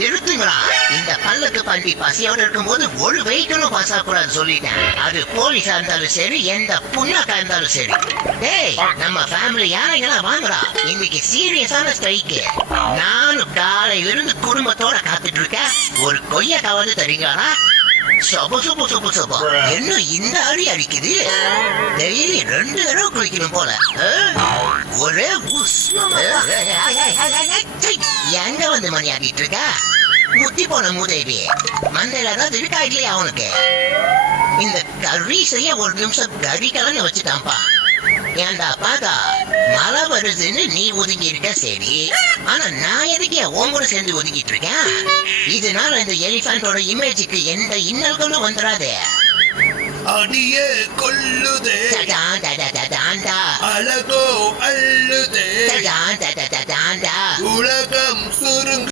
நிறுத்துங்களா. இந்த பல்லுக்கு பண்டி பசியோட இருக்கும்போது ஒரு வெயிட்டும் பாஸ் ஆகக்கூடாது சொல்லிட்டேன். அது போலீஸா இருந்தாலும் சரி, எந்த புண்ணாக்கா இருந்தாலும் சரி. டேய், நம்ம ஃபேமிலி யானைகளா வாங்குறா. இன்னைக்கு சீரியஸான ஸ்ட்ரைக்கு. நானும் காலையில இருந்து குடும்பத்தோட காத்துட்டு இருக்கேன். ஒரு கொய்யாக்காவது தரீங்களா? என்ன இந்த அடி அடிக்குது? டெய்லி 2 தடவை குளிக்கணும் போல. ஒரே எங்க வந்து மணி ஆடிட்டு இருக்க? முத்தி போன மூதேவி, மண்டையில ஏதாவது இருக்கா இல்லையா அவனுக்கு? இந்த கறி செய்ய ஒரு நிமிஷம் கறி கலந்து வச்சுட்டான்ப்பா. ஏண்டா பாதா, மழை வருதுன்னு நீ ஒதுங்கி இருக்க சரி, ஆனா நான் எதுக்கு உன் கூட சேர்ந்து ஒதுக்கிட்டு இருக்கேன்? இதனால இந்த எலிபென்டோட இமேஜுக்கு எந்த இன்னல்களும் வந்துடாது. அடியே கொல்லுதே, அழகோ அள்ளுதே, உலகம் சுருங்க